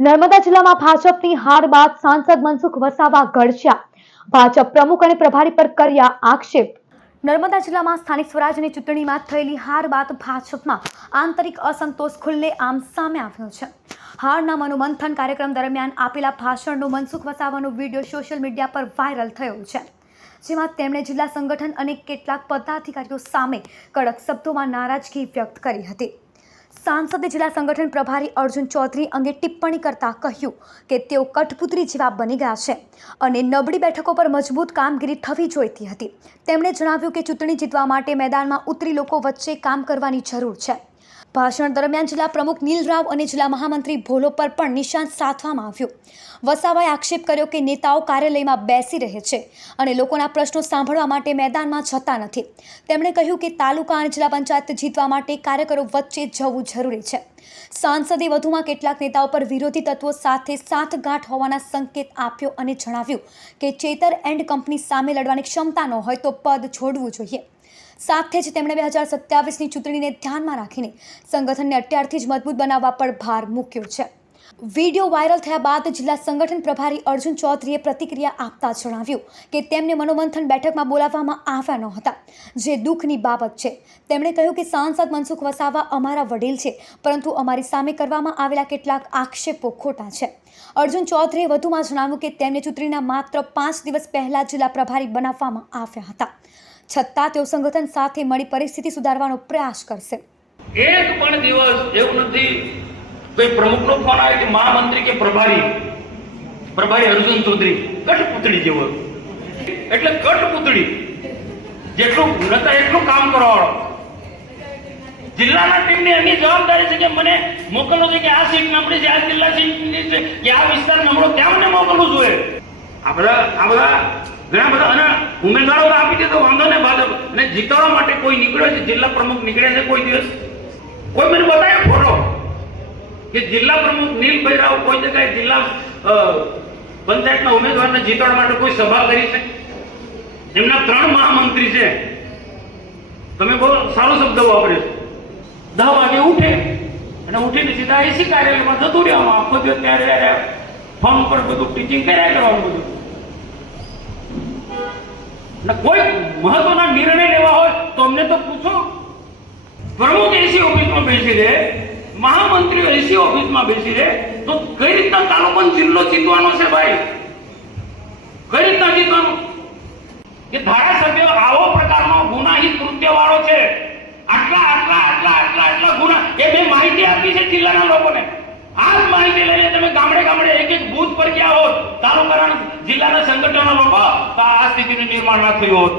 નર્મદા જિલ્લામાં ભાજપની હાર બાદ સાંસદ મનસુખ વસાવા ગરજ્યા। ભાજપ પ્રમુખ અને પ્રભારી પર કર્યા આક્ષેપ। નર્મદા જિલ્લામાં સ્થાનિક સ્વરાજની ચૂંટણીમાં થયેલી હાર બાદ ભાજપમાં આંતરિક અસંતોષ ખુલ્લેઆમ સામે આવ્યો છે। હારના મનોમંથન કાર્યક્રમ દરમિયાન આપેલા ભાષણનો મનસુખ વસાવાનો વિડીયો સોશિયલ મીડિયા પર વાયરલ થયો છે, જેમાં તેમણે જિલ્લા સંગઠન અને કેટલાક પદાધિકારીઓ સામે કડક શબ્દોમાં નારાજગી વ્યક્ત કરી હતી। સાંસદે જિલ્લા સંગઠન પ્રભારી અર્જુન ચૌધરી અંગે ટિપ્પણી કરતા કહ્યું કે તેઓ કઠપુતળી જેવા બની ગયા છે અને નબળી બેઠકો પર મજબૂત કામગીરી થવી જોઈતી હતી। તેમણે જણાવ્યું કે ચૂંટણી જીતવા માટે મેદાનમાં ઉતરી લોકો વચ્ચે કામ કરવાની જરૂર છે। ભાષણ દરમિયાન જિલ્લા પ્રમુખ નીલ રાવ અને જિલ્લા મહામંત્રી ભોલો પર પણ નિશાન સાધવામાં આવ્યું। વસાવાએ આક્ષેપ કર્યો કે નેતાઓ કાર્યાલયમાં બેસી રહે છે અને લોકોના પ્રશ્નો સાંભળવા માટે મેદાનમાં જતા નથી। તેમણે કહ્યું કે તાલુકા અને જિલ્લા પંચાયત જીતવા માટે કાર્યકરો વચ્ચે જવું જરૂરી છે। સાંસદે વધુમાં કેટલાક નેતાઓ પર વિરોધી તત્વો સાથે સાંઠગાંઠ હોવાના સંકેત આપ્યો અને જણાવ્યું કે ચેતર એન્ડ કંપની સામે લડવાની ક્ષમતા ન હોય તો પદ છોડવું જોઈએ। સાથે જ તેમણે 2027ની ચૂંટણીને ધ્યાનમાં રાખીને સંગઠનને અત્યારથી જ મજબૂત બનાવવા પર ભાર મૂક્યો છે। વિડીયો વાયરલ થયા બાદ જિલ્લા સંગઠન પ્રભારી અર્જુન ચૌધરીએ પ્રતિક્રિયા આપતા જણાવ્યું કે તેમને મનોમંથન બેઠકમાં બોલાવવામાં આવ્યા ન હતા, જે દુઃખની બાબત છે। તેમણે કહ્યું કે સાંસદ મનસુખ વસાવા અમારા વડીલ છે, પરંતુ અમારી સામે કરવામાં આવેલા કેટલાક આક્ષેપો ખોટા છે। અર્જુન ચૌધરીએ વધુમાં જણાવ્યું કે તેમને ચૂંટણીના માત્ર 5 દિવસ પહેલા જિલ્લા પ્રભારી બનાવવામાં આવ્યા હતા, છતાં તેઓ સંગઠન સાથે મળી પરિસ્થિતિ સુધારવાનો પ્રયાસ કરશે। એક પણ દિવસ એવું નથી કોઈ પ્રમુખનો ફોન આવે કે મહામંત્રી કે પ્રભારી અર્જુન ચૌધરી કઠપુતળી જેવો, એટલે કઠપુતળી જેટલું નતા એટલું કામ કરવાવાળો। જિલ્લાના ટીમની એની જવાબદારી છે કે મને મોકલવો છે કે આ સીટ નબળી છે, આ જિલ્લા સીટની છે કે આ વિસ્તાર નબળો, ત્યાં મને મોકલવું જોઈએ। આ બધા ઘણા બધા અને ઉમેદવારો આપી દીધો વાંધો ને ભાજપ ને જીતવા માટે કોઈ નીકળ્યો છે, જિલ્લા પ્રમુખ નીકળ્યા છે કોઈ દિવસ? કોઈ મને બતાવે ફોટો કે જિલ્લા પ્રમુખ નીલભાઈ રાવ કોઈ જગ્યાએ જિલ્લા પંચાયતના ઉમેદવારને જીતવા માટે કોઈ સભા કરી છે? એમના 3 મહામંત્રી છે, તમે બહુ સારો શબ્દ વાપર્યો, 10 વાગે ઉઠે અને ઉઠીને સીધા એસી કાર્યાલયમાં જતું રહેવામાં, આખો દિવસ ત્યારે ફોન પર બધું ટીચિંગ કર્યા કરવાનું બધું, કોઈ મહત્વના નિર્ણય લેવા હોય તો અમને તો પૂછો। પ્રમુખ એસી ઓફિસમાં બેસી રહે, મહામંત્રીઓ એસી ઓફિસમાં બેસી રહે, તો કઈ રીતના તાલુકો જિલ્લો જીતવાનો છે ભાઈ? કઈ રીતના જીતવાનું? કે ધારાસભ્ય આવો પ્રકારનો ગુનાહિત કૃત્ય વાળો છે, આટલા ગુના, એ મેં માહિતી આપી છે જિલ્લાના લોકોને। આ જ માહિતી લઈને તમે ગામડે એક બૂથ પર ગયા હોત, તાલુકાના જિલ્લાના સંગઠનના લોકો, તો આ સ્થિતિનું નિર્માણ ના થયું હોત।